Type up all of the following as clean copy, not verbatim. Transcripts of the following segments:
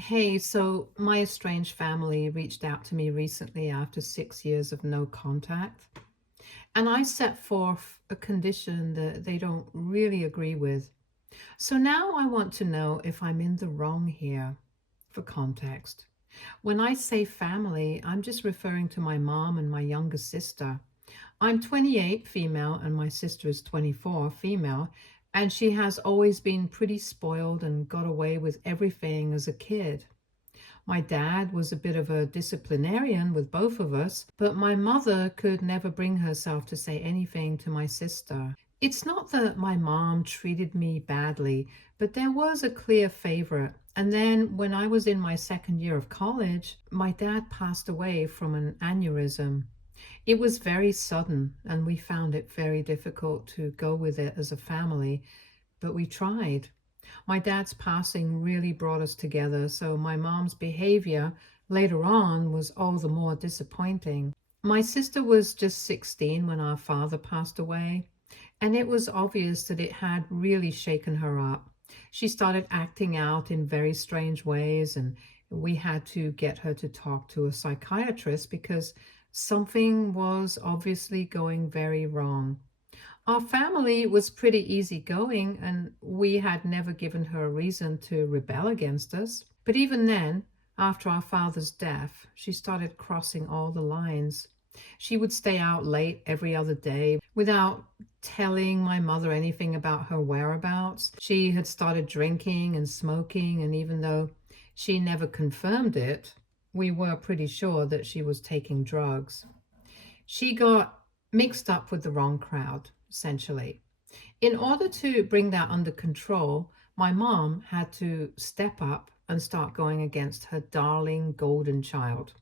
Hey, so my estranged family reached out to me recently after 6 years of no contact, and I set forth a condition that they don't really agree with. So now I want to know if I'm in the wrong here. For context, when I say family, I'm just referring to my mom and my younger sister. I'm 28 female and my sister is 24 female, and she has always been pretty spoiled and got away with everything as a kid. My dad was a bit of a disciplinarian with both of us, but my mother could never bring herself to say anything to my sister. It's not that my mom treated me badly, but there was a clear favorite. And then when I was in my second year of college, my dad passed away from an aneurysm. It was very sudden, and we found it very difficult to go with it as a family, but we tried. My dad's passing really brought us together, so my mom's behavior later on was all the more disappointing. My sister was just 16 when our father passed away, and it was obvious that it had really shaken her up. She started acting out in very strange ways, and we had to get her to talk to a psychiatrist because something was obviously going very wrong. Our family was pretty easygoing, and we had never given her a reason to rebel against us. But even then, after our father's death, she started crossing all the lines. She would stay out late every other day without telling my mother anything about her whereabouts. She had started drinking and smoking, and even though she never confirmed it, we were pretty sure that she was taking drugs. She got mixed up with the wrong crowd, essentially. In order to bring that under control, my mom had to step up and start going against her darling golden child.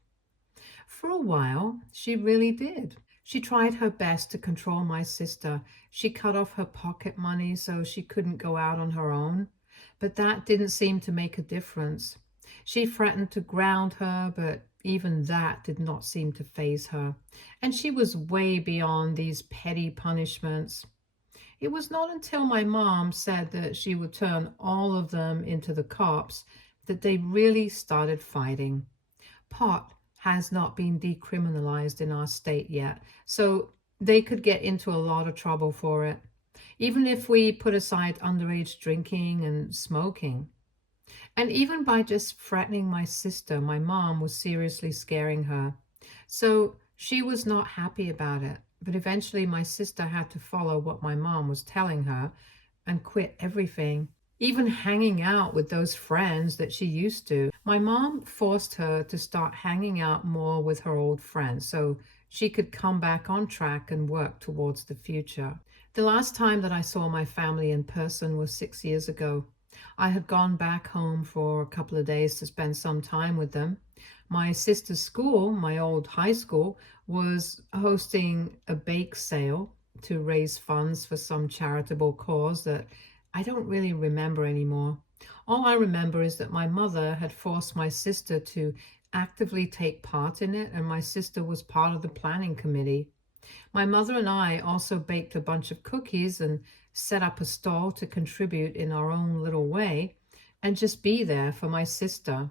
For a while, she really did. She tried her best to control my sister. She cut off her pocket money so she couldn't go out on her own, but that didn't seem to make a difference. She threatened to ground her, but even that did not seem to faze her. And she was way beyond these petty punishments. It was not until my mom said that she would turn all of them into the cops that they really started fighting. Pot has not been decriminalized in our state yet, so they could get into a lot of trouble for it, even if we put aside underage drinking and smoking. And even by just threatening my sister, my mom was seriously scaring her. So she was not happy about it. But eventually, my sister had to follow what my mom was telling her and quit everything, even hanging out with those friends that she used to. My mom forced her to start hanging out more with her old friends so she could come back on track and work towards the future. The last time that I saw my family in person was 6 years ago. I had gone back home for a couple of days to spend some time with them. My sister's school, my old high school, was hosting a bake sale to raise funds for some charitable cause that I don't really remember anymore. All I remember is that my mother had forced my sister to actively take part in it, and my sister was part of the planning committee. My mother and I also baked a bunch of cookies and set up a stall to contribute in our own little way and just be there for my sister.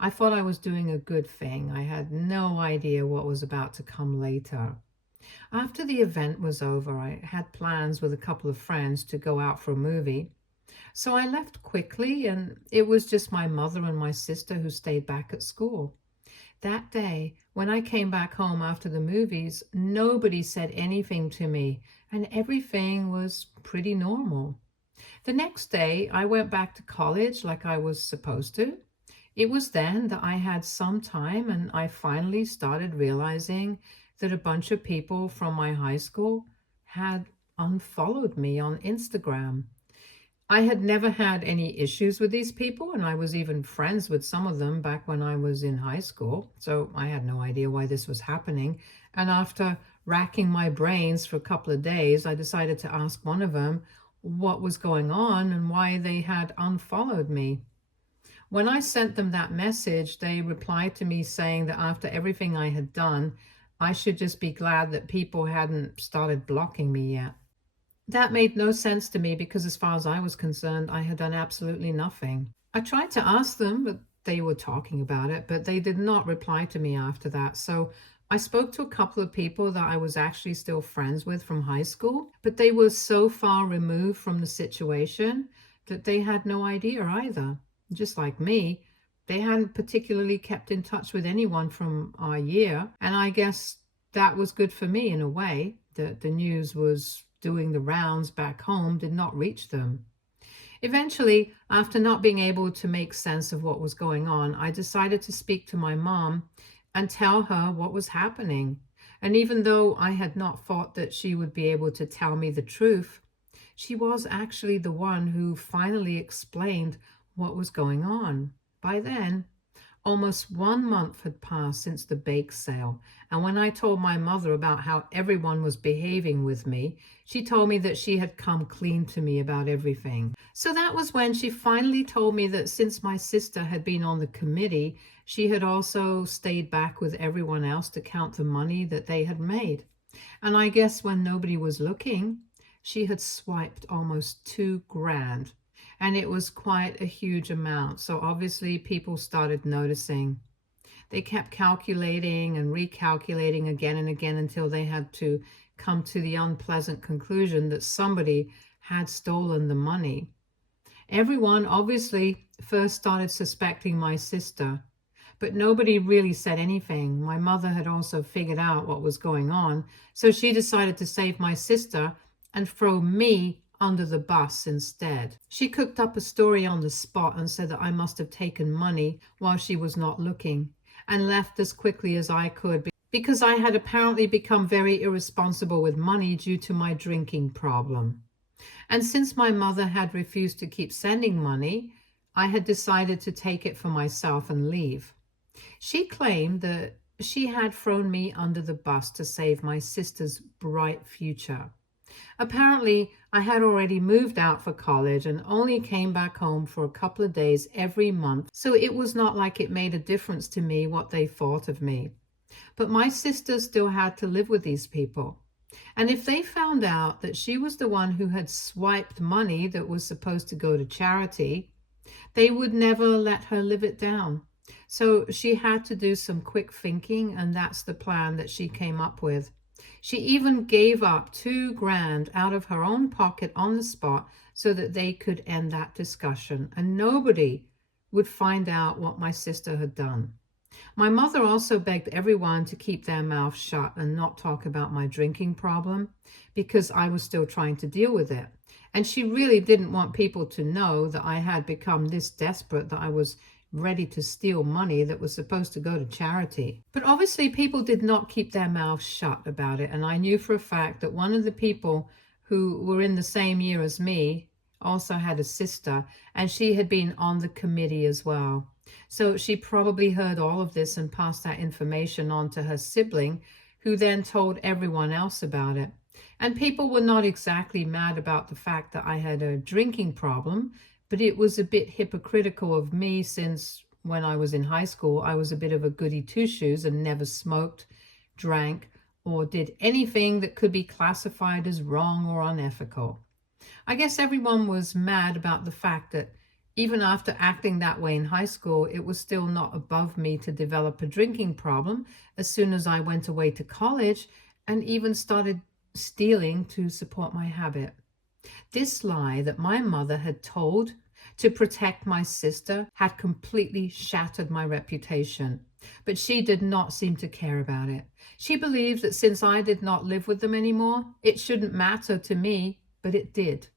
I thought I was doing a good thing. I had no idea what was about to come later. After the event was over, I had plans with a couple of friends to go out for a movie. So I left quickly, and it was just my mother and my sister who stayed back at school. That day, when I came back home after the movies, nobody said anything to me, and everything was pretty normal. The next day, I went back to college like I was supposed to. It was then that I had some time, and I finally started realizing that a bunch of people from my high school had unfollowed me on Instagram. I had never had any issues with these people, and I was even friends with some of them back when I was in high school. So I had no idea why this was happening. And after racking my brains for a couple of days, I decided to ask one of them what was going on and why they had unfollowed me. When I sent them that message, they replied to me saying that after everything I had done, I should just be glad that people hadn't started blocking me yet. That made no sense to me because, as far as I was concerned, I had done absolutely nothing. I tried to ask them, but they were talking about it, but they did not reply to me after that. So I spoke to a couple of people that I was actually still friends with from high school, but they were so far removed from the situation that they had no idea either. Just like me, they hadn't particularly kept in touch with anyone from our year. And I guess that was good for me in a way, that the news was doing the rounds back home did not reach them. Eventually, after not being able to make sense of what was going on, I decided to speak to my mom and tell her what was happening. And even though I had not thought that she would be able to tell me the truth, she was actually the one who finally explained what was going on. By then, almost 1 month had passed since the bake sale, and when I told my mother about how everyone was behaving with me, she told me that she had come clean to me about everything. So that was when she finally told me that since my sister had been on the committee, she had also stayed back with everyone else to count the money that they had made. And I guess when nobody was looking, she had swiped almost 2 grand. And it was quite a huge amount. So obviously people started noticing. They kept calculating and recalculating again and again until they had to come to the unpleasant conclusion that somebody had stolen the money. Everyone obviously first started suspecting my sister, but nobody really said anything. My mother had also figured out what was going on, so she decided to save my sister and throw me under the bus instead. She cooked up a story on the spot and said that I must have taken money while she was not looking and left as quickly as I could because I had apparently become very irresponsible with money due to my drinking problem. And since my mother had refused to keep sending money, I had decided to take it for myself and leave. She claimed that she had thrown me under the bus to save my sister's bright future. Apparently, I had already moved out for college and only came back home for a couple of days every month, so it was not like it made a difference to me what they thought of me. But my sister still had to live with these people. And if they found out that she was the one who had swiped money that was supposed to go to charity, they would never let her live it down. So she had to do some quick thinking, and that's the plan that she came up with. She even gave up 2 grand out of her own pocket on the spot so that they could end that discussion and nobody would find out what my sister had done. My mother also begged everyone to keep their mouth shut and not talk about my drinking problem because I was still trying to deal with it. And she really didn't want people to know that I had become this desperate that I was ready to steal money that was supposed to go to charity. But obviously people did not keep their mouths shut about it, and I knew for a fact that one of the people who were in the same year as me also had a sister, and she had been on the committee as well. So she probably heard all of this and passed that information on to her sibling, who then told everyone else about it. And people were not exactly mad about the fact that I had a drinking problem, but it was a bit hypocritical of me since when I was in high school, I was a bit of a goody two-shoes and never smoked, drank, or did anything that could be classified as wrong or unethical. I guess everyone was mad about the fact that even after acting that way in high school, it was still not above me to develop a drinking problem as soon as I went away to college and even started stealing to support my habit. This lie that my mother had told to protect my sister had completely shattered my reputation, but she did not seem to care about it. She believed that since I did not live with them anymore, it shouldn't matter to me, but it did.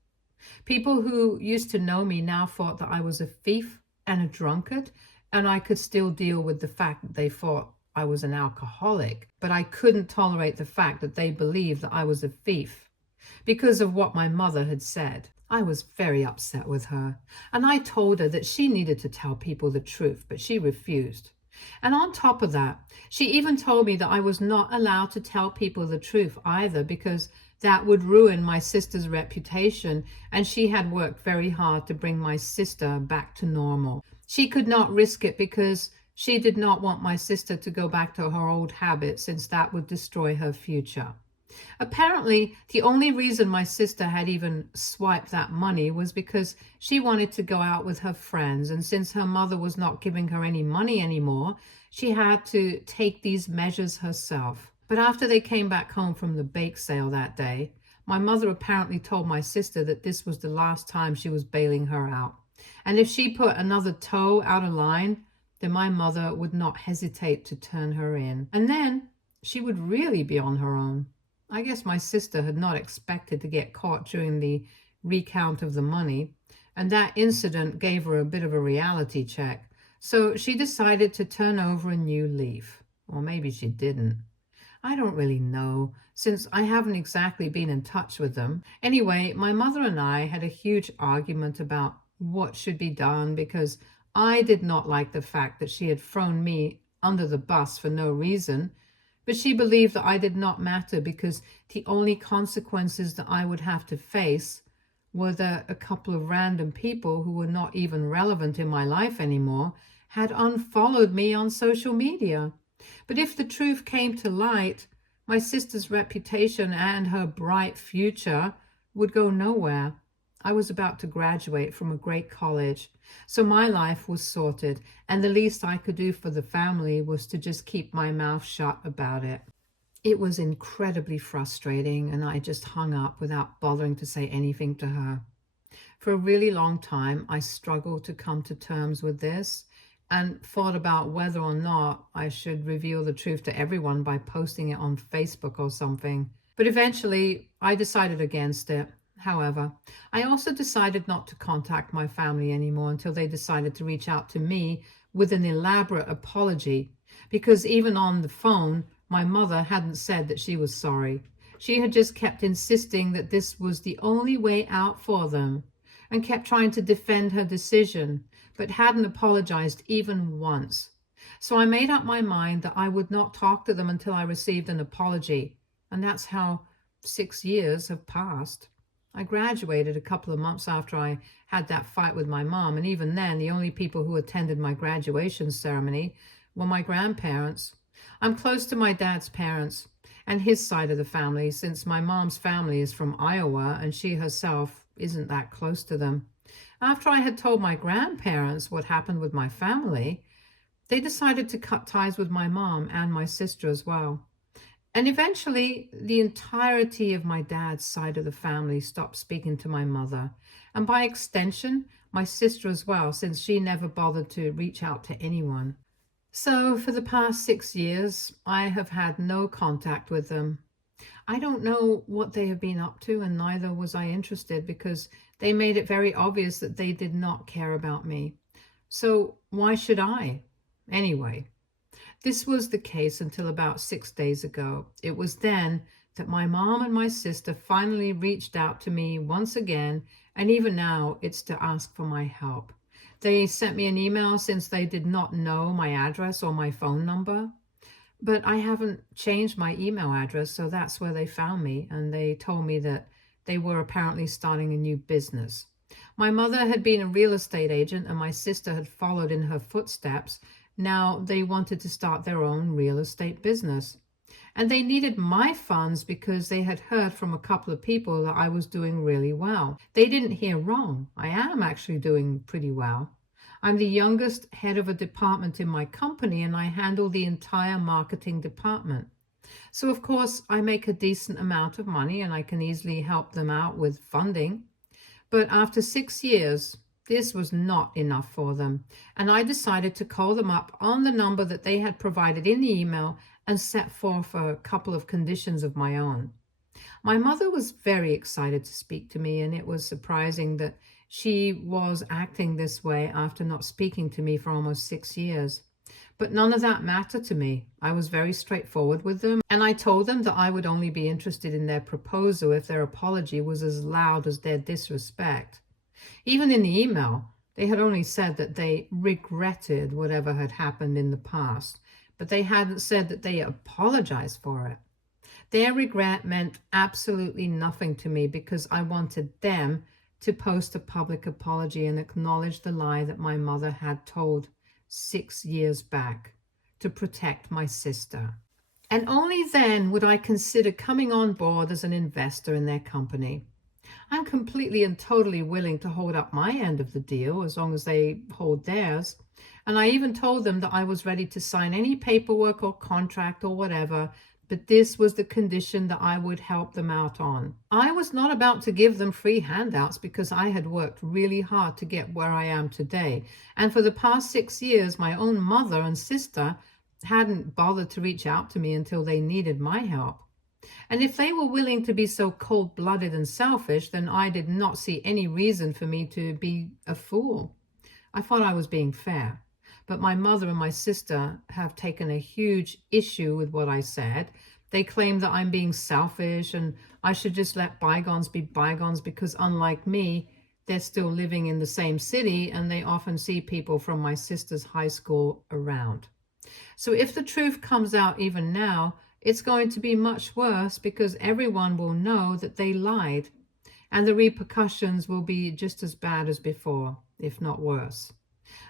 People who used to know me now thought that I was a thief and a drunkard, and I could still deal with the fact that they thought I was an alcoholic, but I couldn't tolerate the fact that they believed that I was a thief because of what my mother had said. I was very upset with her, and I told her that she needed to tell people the truth, but she refused. And on top of that, she even told me that I was not allowed to tell people the truth either because that would ruin my sister's reputation, and she had worked very hard to bring my sister back to normal. She could not risk it because she did not want my sister to go back to her old habits, since that would destroy her future. Apparently, the only reason my sister had even swiped that money was because she wanted to go out with her friends. And since her mother was not giving her any money anymore, she had to take these measures herself. But after they came back home from the bake sale that day, my mother apparently told my sister that this was the last time she was bailing her out. And if she put another toe out of line, then my mother would not hesitate to turn her in. And then she would really be on her own. I guess my sister had not expected to get caught during the recount of the money, and that incident gave her a bit of a reality check. So she decided to turn over a new leaf. Or maybe she didn't. I don't really know, since I haven't exactly been in touch with them. Anyway, my mother and I had a huge argument about what should be done because I did not like the fact that she had thrown me under the bus for no reason. But she believed that I did not matter because the only consequences that I would have to face were that a couple of random people who were not even relevant in my life anymore had unfollowed me on social media. But if the truth came to light, my sister's reputation and her bright future would go nowhere. I was about to graduate from a great college, so my life was sorted, and the least I could do for the family was to just keep my mouth shut about it. It was incredibly frustrating, and I just hung up without bothering to say anything to her. For a really long time, I struggled to come to terms with this and thought about whether or not I should reveal the truth to everyone by posting it on Facebook or something. But eventually, I decided against it. However, I also decided not to contact my family anymore until they decided to reach out to me with an elaborate apology, because even on the phone, my mother hadn't said that she was sorry. She had just kept insisting that this was the only way out for them and kept trying to defend her decision, but hadn't apologized even once. So I made up my mind that I would not talk to them until I received an apology, and that's how 6 years have passed. I graduated a couple of months after I had that fight with my mom, and even then, the only people who attended my graduation ceremony were my grandparents. I'm close to my dad's parents and his side of the family, since my mom's family is from Iowa and she herself isn't that close to them. After I had told my grandparents what happened with my family, they decided to cut ties with my mom and my sister as well. And eventually, the entirety of my dad's side of the family stopped speaking to my mother, and by extension, my sister as well, since she never bothered to reach out to anyone. So, for the past 6 years, I have had no contact with them. I don't know what they have been up to, and neither was I interested because they made it very obvious that they did not care about me. So, why should I? Anyway. This was the case until about 6 days ago. It was then that my mom and my sister finally reached out to me once again, and even now it's to ask for my help. They sent me an email since they did not know my address or my phone number, but I haven't changed my email address, so that's where they found me, and they told me that they were apparently starting a new business. My mother had been a real estate agent, and my sister had followed in her footsteps. Now they wanted to start their own real estate business. And they needed my funds because they had heard from a couple of people that I was doing really well. They didn't hear wrong. I am actually doing pretty well. I'm the youngest head of a department in my company, and I handle the entire marketing department. So of course, I make a decent amount of money and I can easily help them out with funding. But after 6 years, this was not enough for them, and I decided to call them up on the number that they had provided in the email and set forth a couple of conditions of my own. My mother was very excited to speak to me, and it was surprising that she was acting this way after not speaking to me for almost 6 years. But none of that mattered to me. I was very straightforward with them, and I told them that I would only be interested in their proposal if their apology was as loud as their disrespect. Even in the email, they had only said that they regretted whatever had happened in the past, but they hadn't said that they apologized for it. Their regret meant absolutely nothing to me because I wanted them to post a public apology and acknowledge the lie that my mother had told 6 years back to protect my sister. And only then would I consider coming on board as an investor in their company. I'm completely and totally willing to hold up my end of the deal as long as they hold theirs. And I even told them that I was ready to sign any paperwork or contract or whatever, but this was the condition that I would help them out on. I was not about to give them free handouts because I had worked really hard to get where I am today. And for the past 6 years, my own mother and sister hadn't bothered to reach out to me until they needed my help. And if they were willing to be so cold-blooded and selfish, then I did not see any reason for me to be a fool. I thought I was being fair. But my mother and my sister have taken a huge issue with what I said. They claim that I'm being selfish and I should just let bygones be bygones because, unlike me, they're still living in the same city and they often see people from my sister's high school around. So if the truth comes out even now, it's going to be much worse because everyone will know that they lied, and the repercussions will be just as bad as before, if not worse.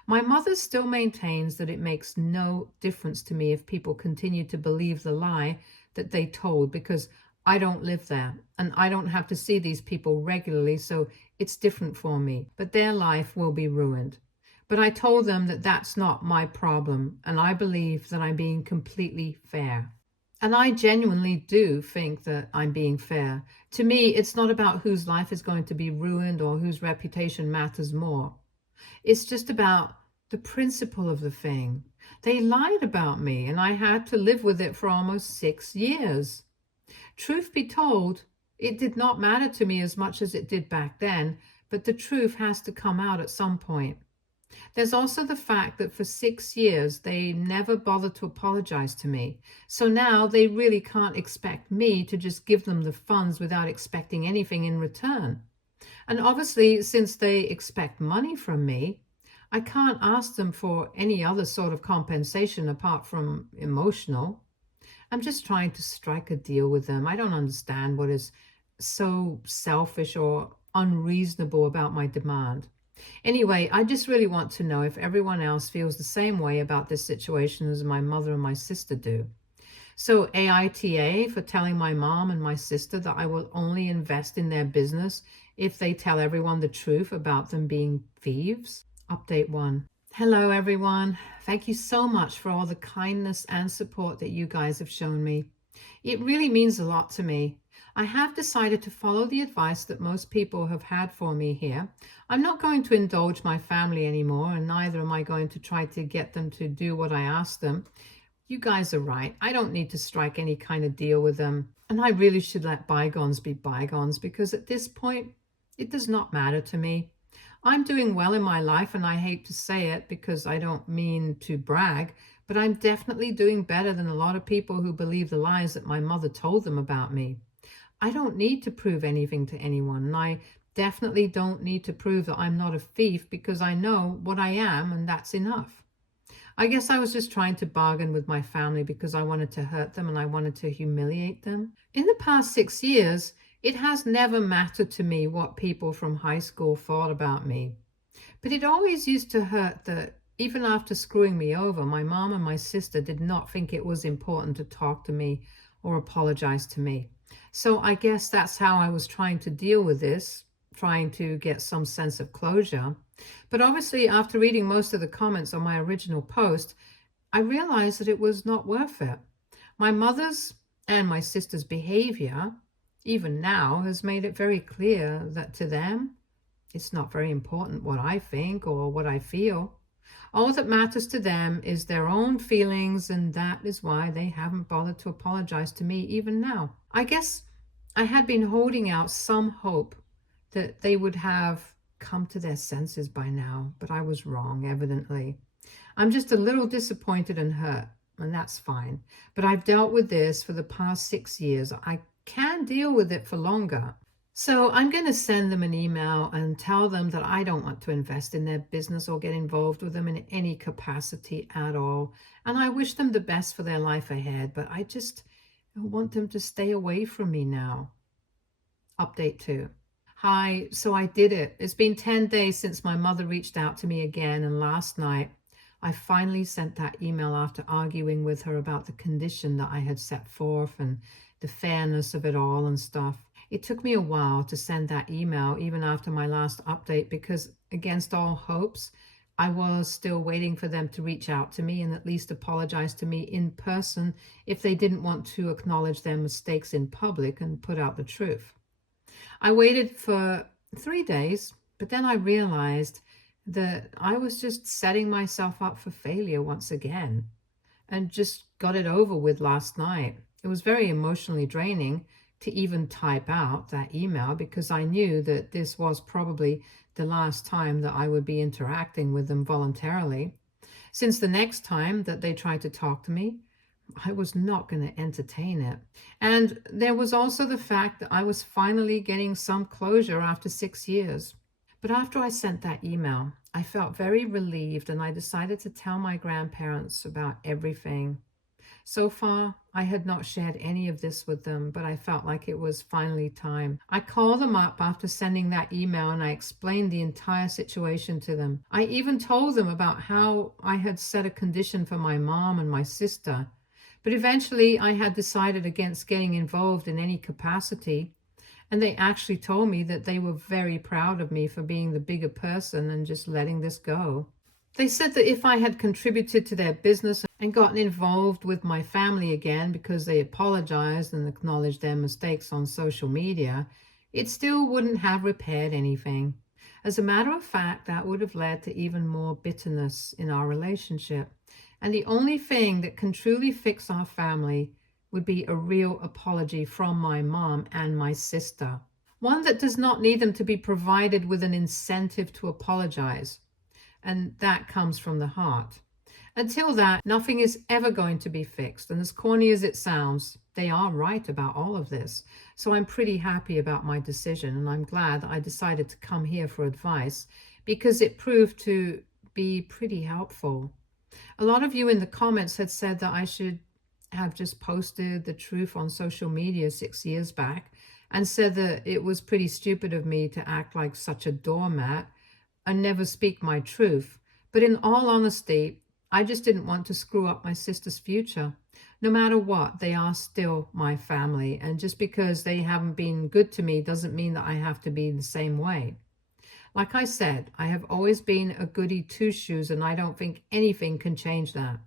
My mother still maintains that it makes no difference to me if people continue to believe the lie that they told because I don't live there and I don't have to see these people regularly, so it's different for me. But their life will be ruined. But I told them that that's not my problem, and I believe that I'm being completely fair. And I genuinely do think that I'm being fair. To me, it's not about whose life is going to be ruined or whose reputation matters more. It's just about the principle of the thing. They lied about me, and I had to live with it for almost 6 years. Truth be told, it did not matter to me as much as it did back then, but the truth has to come out at some point. There's also the fact that for 6 years, they never bothered to apologize to me. So now they really can't expect me to just give them the funds without expecting anything in return. And obviously, since they expect money from me, I can't ask them for any other sort of compensation apart from emotional. I'm just trying to strike a deal with them. I don't understand what is so selfish or unreasonable about my demand. Anyway, I just really want to know if everyone else feels the same way about this situation as my mother and my sister do. So AITA for telling my mom and my sister that I will only invest in their business if they tell everyone the truth about them being thieves. Update 1. Hello, everyone. Thank you so much for all the kindness and support that you guys have shown me. It really means a lot to me. I have decided to follow the advice that most people have had for me here. I'm not going to indulge my family anymore, and neither am I going to try to get them to do what I ask them. You guys are right. I don't need to strike any kind of deal with them. And I really should let bygones be bygones because at this point, it does not matter to me. I'm doing well in my life, and I hate to say it because I don't mean to brag, but I'm definitely doing better than a lot of people who believe the lies that my mother told them about me. I don't need to prove anything to anyone, and I definitely don't need to prove that I'm not a thief because I know what I am, and that's enough. I guess I was just trying to bargain with my family because I wanted to hurt them and I wanted to humiliate them. In the past 6 years, it has never mattered to me what people from high school thought about me. But it always used to hurt that even after screwing me over, my mom and my sister did not think it was important to talk to me or apologize to me. So I guess that's how I was trying to deal with this, trying to get some sense of closure. But obviously, after reading most of the comments on my original post, I realized that it was not worth it. My mother's and my sister's behavior, even now, has made it very clear that to them, it's not very important what I think or what I feel. All that matters to them is their own feelings, and that is why they haven't bothered to apologize to me even now. I guess I had been holding out some hope that they would have come to their senses by now, but I was wrong, evidently. I'm just a little disappointed and hurt, and that's fine. But I've dealt with this for the past 6 years. I can deal with it for longer. So I'm going to send them an email and tell them that I don't want to invest in their business or get involved with them in any capacity at all. And I wish them the best for their life ahead, but I just want them to stay away from me now. Update 2. Hi, so I did it. It's been 10 days since my mother reached out to me again, and last night I finally sent that email after arguing with her about the condition that I had set forth and the fairness of it all and stuff. It took me a while to send that email, even after my last update, because against all hopes, I was still waiting for them to reach out to me and at least apologize to me in person if they didn't want to acknowledge their mistakes in public and put out the truth. I waited for 3 days, but then I realized that I was just setting myself up for failure once again and just got it over with last night. It was very emotionally draining to even type out that email because I knew that this was probably the last time that I would be interacting with them voluntarily. Since the next time that they tried to talk to me, I was not going to entertain it. And there was also the fact that I was finally getting some closure after 6 years. But after I sent that email, I felt very relieved and I decided to tell my grandparents about everything. So far, I had not shared any of this with them, but I felt like it was finally time. I called them up after sending that email and I explained the entire situation to them. I even told them about how I had set a condition for my mom and my sister. But eventually, I had decided against getting involved in any capacity. And they actually told me that they were very proud of me for being the bigger person and just letting this go. They said that if I had contributed to their business and gotten involved with my family again because they apologized and acknowledged their mistakes on social media, it still wouldn't have repaired anything. As a matter of fact, that would have led to even more bitterness in our relationship. And the only thing that can truly fix our family would be a real apology from my mom and my sister. One that does not need them to be provided with an incentive to apologize. And that comes from the heart. Until that, nothing is ever going to be fixed. And as corny as it sounds, they are right about all of this. So I'm pretty happy about my decision. And I'm glad that I decided to come here for advice because it proved to be pretty helpful. A lot of you in the comments had said that I should have just posted the truth on social media 6 years back and said that it was pretty stupid of me to act like such a doormat and never speak my truth. But in all honesty, I just didn't want to screw up my sister's future. No matter what, they are still my family. And just because they haven't been good to me doesn't mean that I have to be the same way. Like I said, I have always been a goody two-shoes and I don't think anything can change that.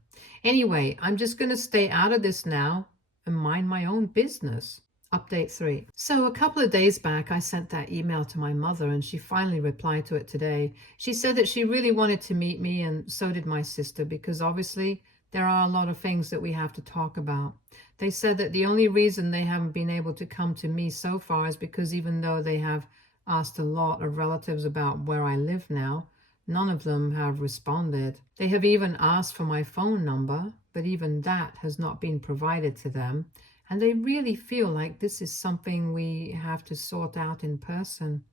Anyway, I'm just going to stay out of this now and mind my own business. Update 3. So a couple of days back, I sent that email to my mother and she finally replied to it today. She said that she really wanted to meet me and so did my sister because obviously there are a lot of things that we have to talk about. They said that the only reason they haven't been able to come to me so far is because even though they have asked a lot of relatives about where I live now, none of them have responded. They have even asked for my phone number, but even that has not been provided to them. And they really feel like this is something we have to sort out in person.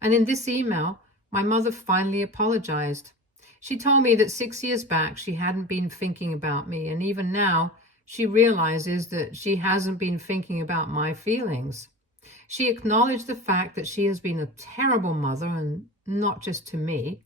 And in this email, my mother finally apologized. She told me that 6 years back, she hadn't been thinking about me. And even now, she realizes that she hasn't been thinking about my feelings. She acknowledged the fact that she has been a terrible mother, and not just to me.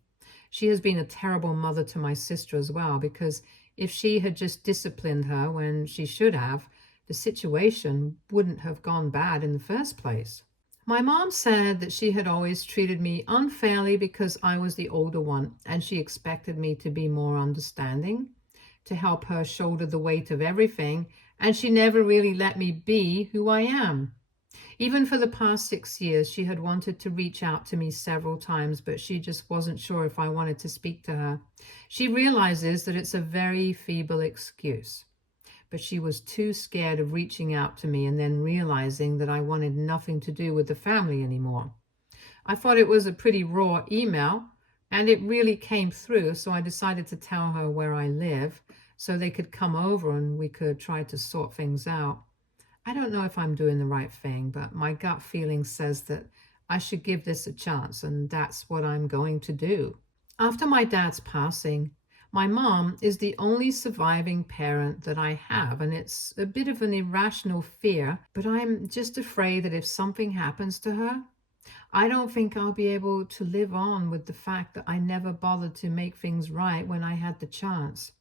She has been a terrible mother to my sister as well, because if she had just disciplined her when she should have, the situation wouldn't have gone bad in the first place. My mom said that she had always treated me unfairly because I was the older one, and she expected me to be more understanding, to help her shoulder the weight of everything, and she never really let me be who I am. Even for the past 6 years, she had wanted to reach out to me several times, but she just wasn't sure if I wanted to speak to her. She realizes that it's a very feeble excuse, but she was too scared of reaching out to me and then realizing that I wanted nothing to do with the family anymore. I thought it was a pretty raw email, and it really came through, so I decided to tell her where I live so they could come over and we could try to sort things out. I don't know if I'm doing the right thing, but my gut feeling says that I should give this a chance, and that's what I'm going to do. After my dad's passing, my mom is the only surviving parent that I have, and it's a bit of an irrational fear, but I'm just afraid that if something happens to her, I don't think I'll be able to live on with the fact that I never bothered to make things right when I had the chance.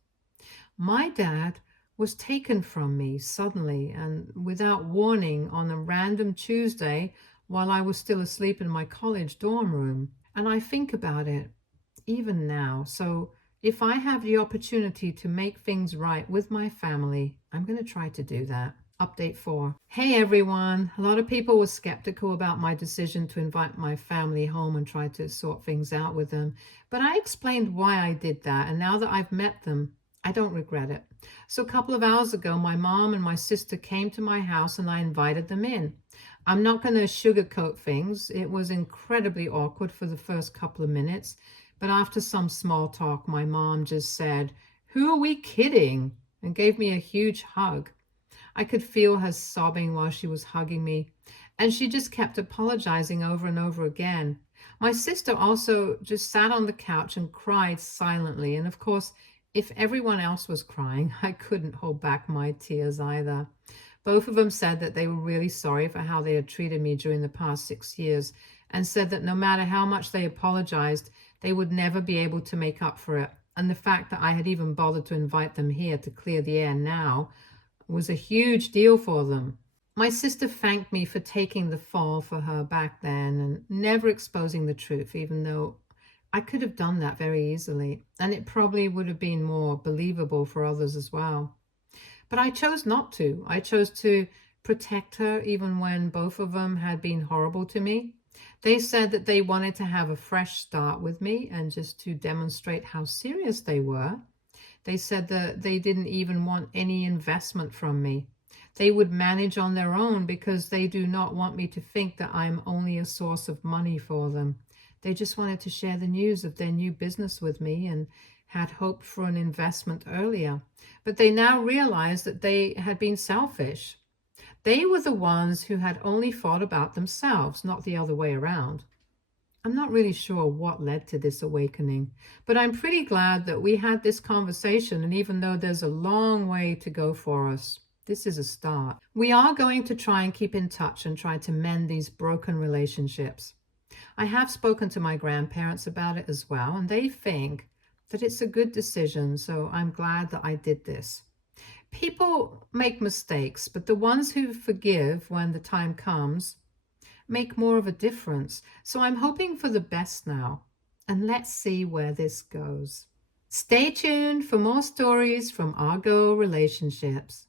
My dad was taken from me suddenly and without warning on a random Tuesday while I was still asleep in my college dorm room. And I think about it even now. So if I have the opportunity to make things right with my family, I'm going to try to do that. Update 4. Hey everyone. A lot of people were skeptical about my decision to invite my family home and try to sort things out with them. But I explained why I did that, and now that I've met them, I don't regret it. So a couple of hours ago, my mom and my sister came to my house and I invited them in. I'm not going to sugarcoat things. It was incredibly awkward for the first couple of minutes. But after some small talk, my mom just said, "Who are we kidding?" and gave me a huge hug. I could feel her sobbing while she was hugging me, and she just kept apologizing over and over again. My sister also just sat on the couch and cried silently, and of course, if everyone else was crying, I couldn't hold back my tears either. Both of them said that they were really sorry for how they had treated me during the past 6 years, and said that no matter how much they apologized, they would never be able to make up for it. And the fact that I had even bothered to invite them here to clear the air now was a huge deal for them. My sister thanked me for taking the fall for her back then and never exposing the truth, even though I could have done that very easily, and it probably would have been more believable for others as well. But I chose not to. I chose to protect her even when both of them had been horrible to me. They said that they wanted to have a fresh start with me and just to demonstrate how serious they were. They said that they didn't even want any investment from me. They would manage on their own because they do not want me to think that I'm only a source of money for them. They just wanted to share the news of their new business with me and had hoped for an investment earlier. But they now realized that they had been selfish. They were the ones who had only thought about themselves, not the other way around. I'm not really sure what led to this awakening, but I'm pretty glad that we had this conversation. And even though there's a long way to go for us, this is a start. We are going to try and keep in touch and try to mend these broken relationships. I have spoken to my grandparents about it as well, and they think that it's a good decision, so I'm glad that I did this. People make mistakes, but the ones who forgive when the time comes make more of a difference. So I'm hoping for the best now, and let's see where this goes. Stay tuned for more stories from Argo Relationships.